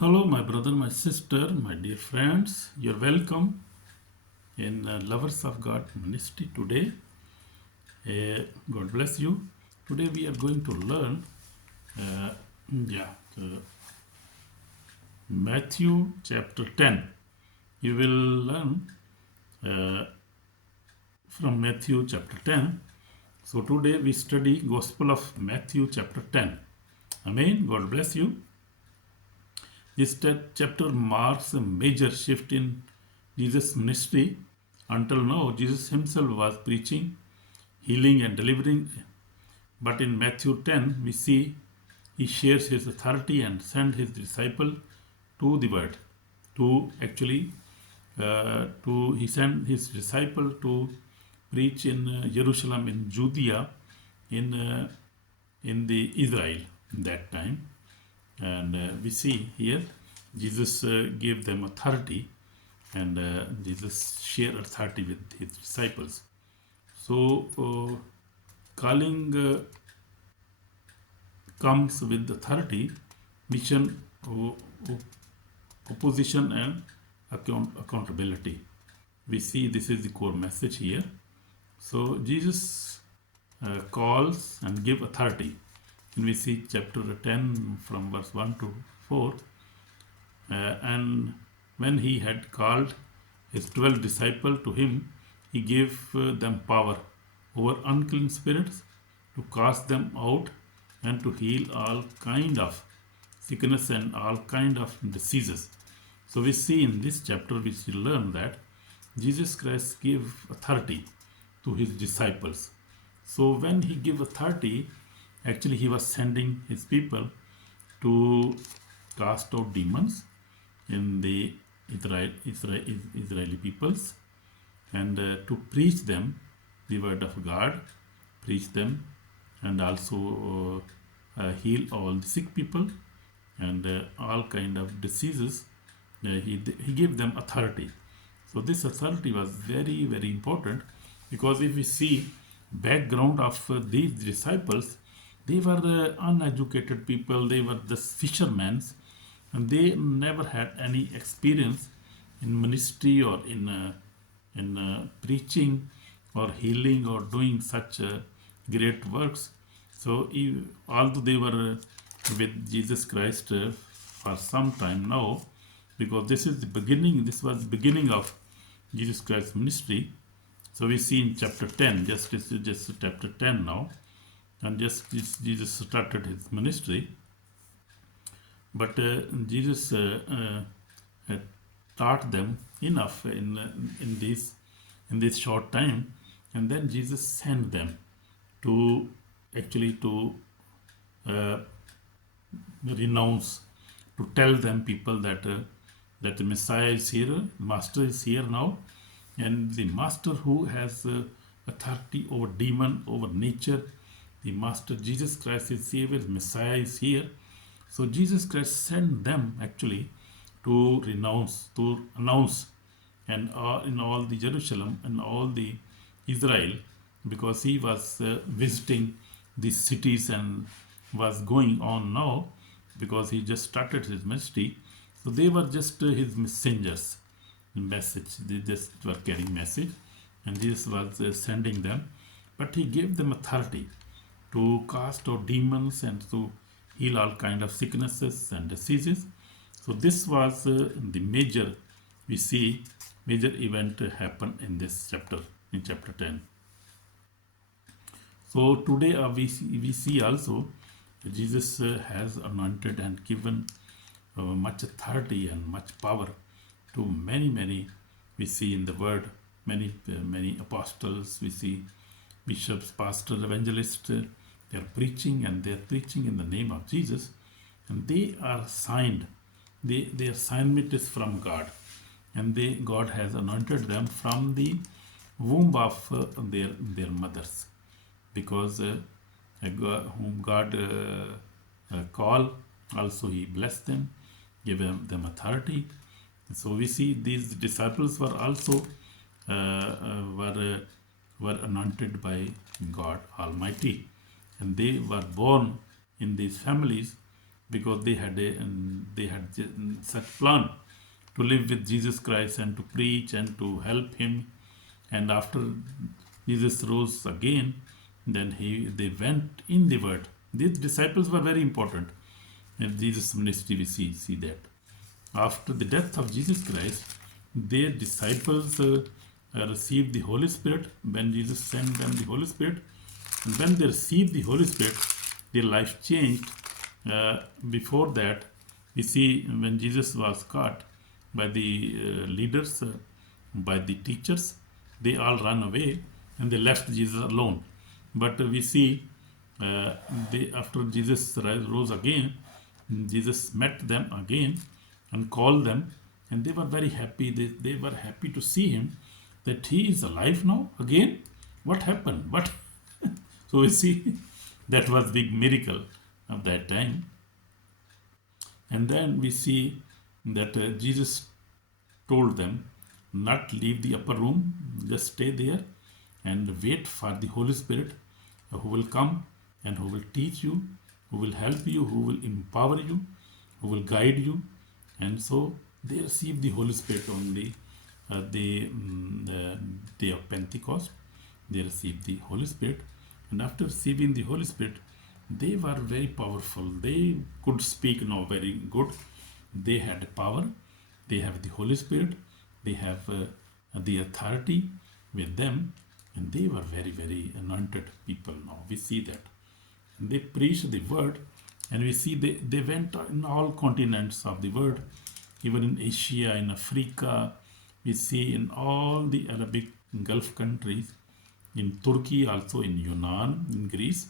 Hello, my brother, my sister, my dear friends. You're welcome in Lovers of God ministry today. God bless you. Today we are going to learn, uh, yeah, uh, Matthew chapter 10. You will learn uh, from Matthew chapter 10. So today we study Gospel of Matthew chapter 10. Amen. God bless you. This chapter marks a major shift in Jesus' ministry. Until now, Jesus himself was preaching, healing, and delivering. But in Matthew 10, we see he shares his authority and sends his disciple to the world. To actually, to he sent his disciple to preach in Jerusalem, in Judea, in uh, in the Israel in that time. And we see here Jesus gave them authority, and Jesus shared authority with his disciples. So calling comes with authority, mission, opposition, and accountability. We see this is the core message here. So Jesus calls and give authority. And we see chapter 10 from verse 1 to 4. And when he had called his 12 disciples to him, he gave them power over unclean spirits to cast them out and to heal all kind of sickness and all kind of diseases. So we see in this chapter we learn that Jesus Christ gave authority to his disciples. So when he gave authority, actually he was sending his people to cast out demons in the Israeli peoples, and to preach them the word of God, preach them, and also heal all the sick people and all kind of diseases. He gave them authority. So this authority was very very important, because if we see background of these disciples, they were uneducated people, they were just fishermen, and they never had any experience in ministry or in preaching or healing or doing such great works. So although they were with Jesus Christ for some time now, because this was the beginning of Jesus Christ's ministry. So we see in chapter 10, just chapter 10 now, and Jesus started his ministry. But Jesus taught them enough in this short time, and then Jesus sent them to actually to uh, renounce, to tell them people that the Messiah is here, Master is here now, and the Master who has authority over demon, over nature, the Master Jesus Christ is here, Messiah is here. So Jesus Christ sent them actually to renounce, to announce, and in all the Jerusalem and all the Israel, because he was visiting these cities and was going on now, because he just started his ministry. So they were just his messengers, message. They just were carrying message, and Jesus was sending them, but he gave them authority to cast out demons and to heal all kind of sicknesses and diseases. So this was the major, we see major event happen in this chapter, in chapter 10. So today we see also Jesus has anointed and given much authority and much power to many. We see in the word many apostles, we see bishops, pastors, evangelists. They are preaching, and they are preaching in the name of Jesus, and they are signed. Their assignment is from God, and God has anointed them from the womb of their mothers, because whom God call, also He blessed them, gave them authority. So we see these disciples were also were anointed by God Almighty, and they were born in these families because they had such plan to live with Jesus Christ and to preach and to help him. And after Jesus rose again, then they went in the word. These disciples were very important in Jesus' ministry. We see that after the death of Jesus Christ, their disciples received the Holy Spirit when Jesus sent them the Holy Spirit. And when they received the Holy Spirit, their life changed. Before that, we see when Jesus was caught by the leaders, by the teachers, they all ran away and they left Jesus alone. But we see after Jesus rose again, Jesus met them again and called them, and they were very happy. They were happy to see him, that he is alive now again. What happened? What? So we see that was big miracle of that time. And then we see that Jesus told them not leave the upper room, just stay there and wait for the Holy Spirit who will come and who will teach you, who will help you, who will empower you, who will guide you. And so they received the Holy Spirit on the day of Pentecost. They received the Holy Spirit, and after receiving the Holy Spirit, they were very powerful. They could speak now very good. They had power. They have the Holy Spirit. They have the authority with them, and they were very, very anointed people now. We see that. And they preached the word, and we see they went in all continents of the world, even in Asia, in Africa. We see in all the Arabic Gulf countries, in Turkey, also in Yunnan, in Greece.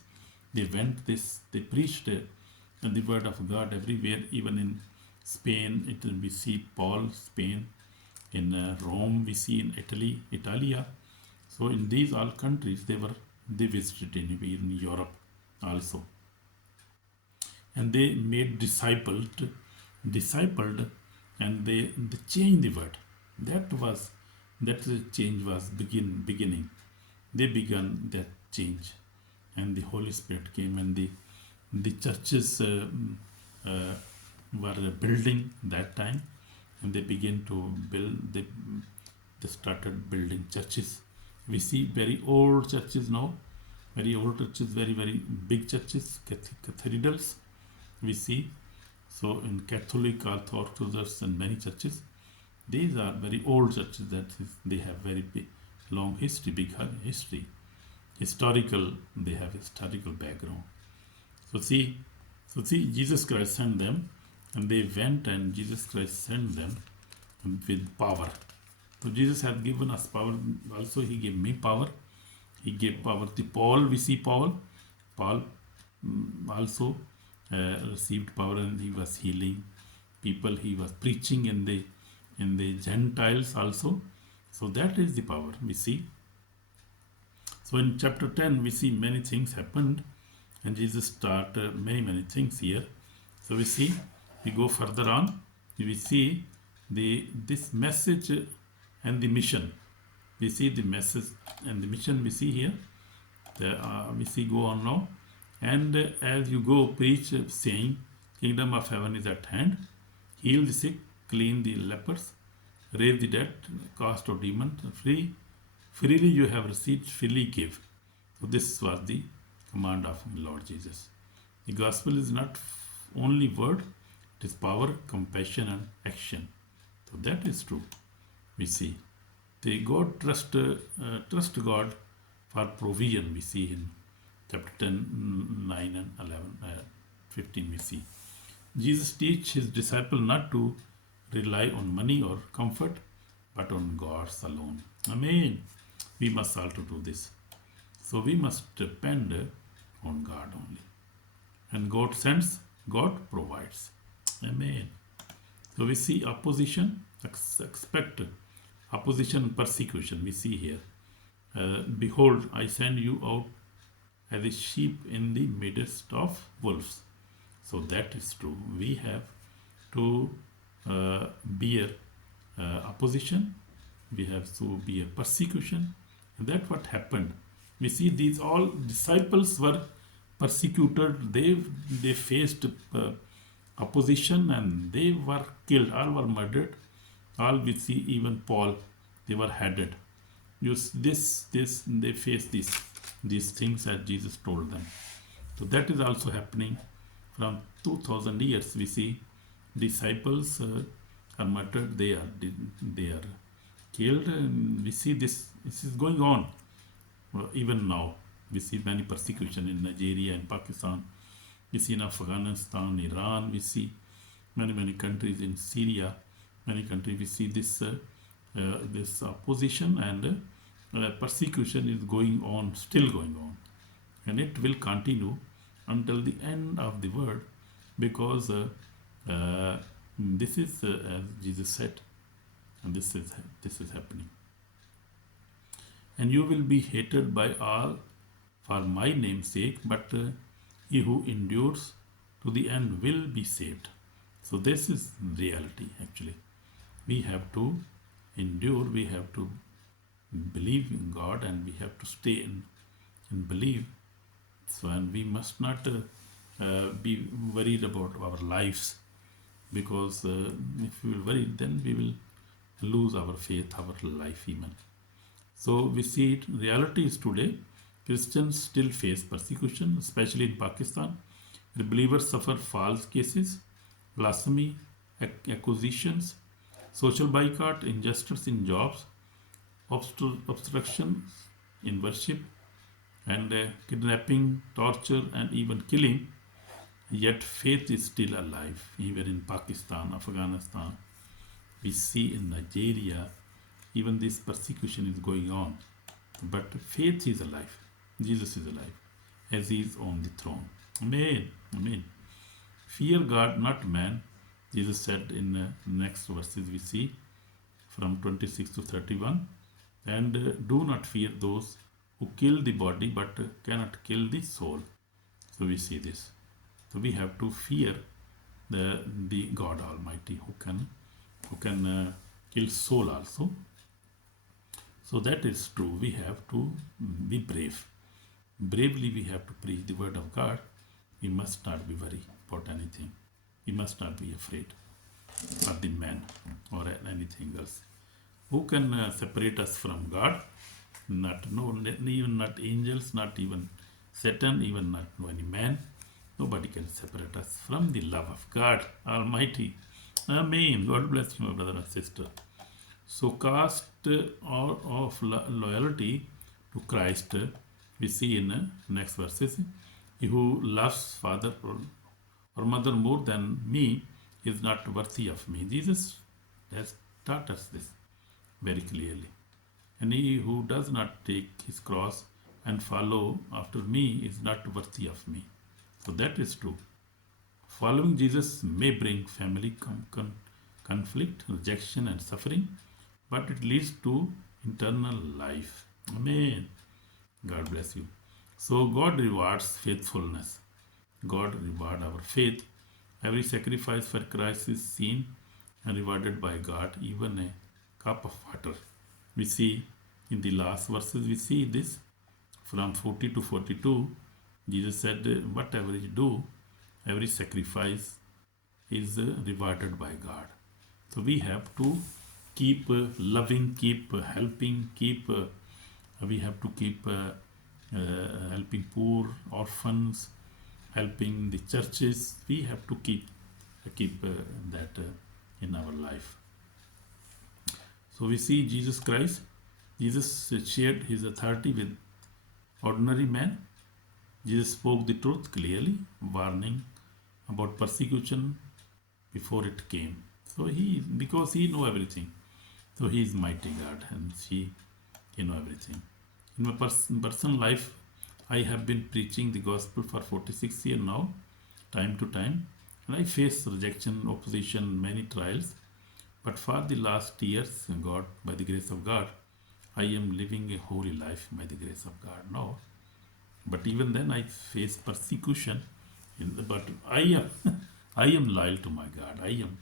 They preached the word of God everywhere, even in Spain. We see Paul, Spain. In Rome, we see in Italia. So in these all countries, they visited in Europe also. And they made discipled, and they changed the word. That change was beginning. They began that change, and the Holy Spirit came, and the churches were building that time, and they began to build. They started building churches. We see very old churches now, very old churches, very, very big churches, cathedrals. We see so in Catholic, Orthodox, and many churches. These are very old churches, that is, they have very big, long history, big history, historical. They have historical background. So see, Jesus Christ sent them, and they went, and Jesus Christ sent them with power. So Jesus had given us power. Also, he gave me power. He gave power to Paul. We see Paul also received power, and he was healing people. He was preaching in the Gentiles also. So that is the power we see. So in chapter 10, we see many things happened, and Jesus started many things here. So we go further on. We see this message and the mission. We see the message and the mission. We see here. We see go on now. And as you go, preach, saying, Kingdom of heaven is at hand. Heal the sick, clean the lepers, raise the dead, cast out demons. Freely you have received, freely give. So this was the command of Lord Jesus. The gospel is not only word, it is power, compassion, and action. So that is true. We see trust God for provision. We see in chapter 10, 9 and 11, 15 we see. Jesus teach his disciple not to rely on money or comfort, but on God's alone. Amen. We must also do this. So we must depend on God only. And God sends, God provides. Amen. So we see opposition, expect opposition and persecution. We see here. Behold, I send you out as a sheep in the midst of wolves. So that is true. We have to bear opposition. We have to bear persecution. And that's what happened. We see all disciples were persecuted. They faced opposition, and they were killed. All were murdered. All we see, even Paul, they were headed. They face these things as Jesus told them. So that is also happening from 2000 years. We see disciples are murdered. They are killed, and we see this is going on even now. We see many persecution in Nigeria and Pakistan. We see in Afghanistan, Iran. We see many countries in Syria. Many countries we see this opposition and persecution is going on, still going on, and it will continue until the end of the world, because this is as Jesus said, and this is happening. And you will be hated by all for my name's sake, but he who endures to the end will be saved. So this is reality actually. We have to endure, we have to believe in God, and we have to stay in believe. So, and we must not be worried about our lives, because if we will worry, then we will lose our faith, our life even. So we see it. Reality is today, Christians still face persecution, especially in Pakistan. The believers suffer false cases, blasphemy, accusations, social boycott, injustice in jobs, obstruction in worship, and kidnapping, torture, and even killing. Yet faith is still alive, even in Pakistan, Afghanistan. We see in Nigeria, even this persecution is going on. But faith is alive. Jesus is alive, as he is on the throne. Amen. Amen. Fear God, not man. Jesus said in the next verses we see from 26 to 31. And do not fear those who kill the body but cannot kill the soul. So we see this. So we have to fear the God Almighty, who can kill soul also. So that is true. We have to be brave. Bravely we have to preach the word of God. We must not be worried about anything. We must not be afraid of the man or anything else. Who can separate us from God? Even not angels, not even Satan, even not any man. Nobody can separate us from the love of God Almighty. Amen. God bless you, my brother and sister. So cast all of loyalty to Christ. We see in next verses. He who loves father or mother more than me is not worthy of me. Jesus has taught us this very clearly. And he who does not take his cross and follow after me is not worthy of me. So that is true. Following Jesus may bring family conflict, rejection, and suffering, but it leads to eternal life. Amen. God bless you. So God rewards faithfulness. God reward our faith. Every sacrifice for Christ is seen and rewarded by God, even a cup of water. We see in the last verses, we see this from 40 to 42. Jesus said, whatever you do, every sacrifice is rewarded by God. So we have to keep loving, keep helping, we have to keep helping poor, orphans, helping the churches. We have to keep that in our life. So we see Jesus Christ. Jesus shared his authority with ordinary man. Jesus spoke the truth clearly, warning about persecution before it came. So because he know everything. So he is mighty God, and he know everything. In my personal life, I have been preaching the gospel for 46 years now, time to time, and I face rejection, opposition, many trials. But for the last years, God, by the grace of God, I am living a holy life by the grace of God now. But even then, I face persecution. But I am loyal to my God. I am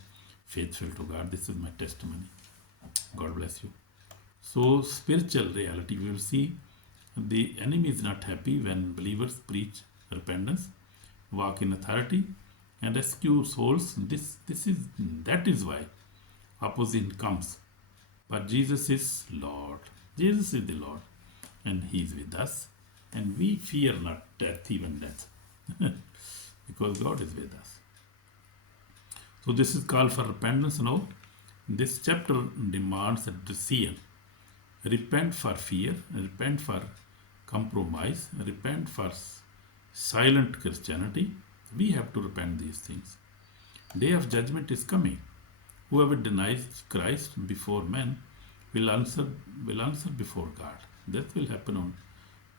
faithful to God. This is my testimony. God bless you. So, spiritual reality, we will see the enemy is not happy when believers preach repentance, walk in authority, and rescue souls. That is why opposition comes. But Jesus is Lord. Jesus is the Lord, and He is with us, and we fear not death, even death, because God is with us. So this is called for repentance now. This chapter demands a decision. Repent for fear, repent for compromise, repent for silent Christianity. We have to repent these things. Day of judgment is coming. Whoever denies Christ before men will answer before God. That will happen on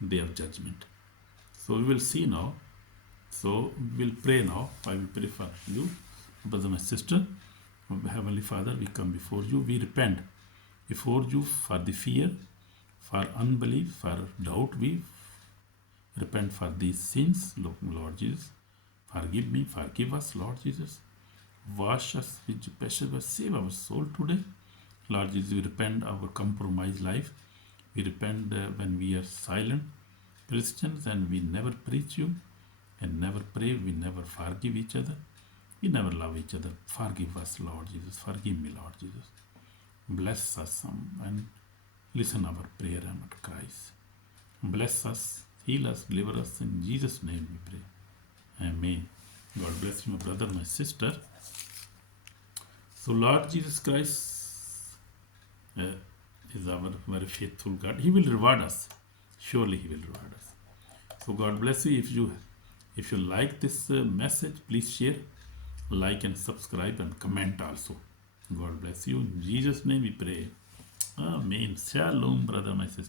day of judgment. So we will see now. So we will pray now. I will pray for you, brother, my sister. Heavenly Father, we come before you. We repent before you for the fear, for unbelief, for doubt. We repent for these sins, Lord Jesus. Forgive me, forgive us, Lord Jesus. Wash us with your precious blood. Save our soul today. Lord Jesus, we repent our compromised life. We repent when we are silent Christians and we never preach you and never pray. We never forgive each other. We never love each other. Forgive us, Lord Jesus. Forgive me, Lord Jesus. Bless us and listen our prayer and our cries. Bless us, heal us, deliver us. In Jesus' name we pray. Amen. God bless you, my brother, my sister. So Lord Jesus Christ is our very faithful God. He will reward us. Surely He will reward us. So God bless you. If you like this message, please share, like and subscribe and comment also. God bless you. In Jesus' name we pray. Amen. Shalom, brother, my sister.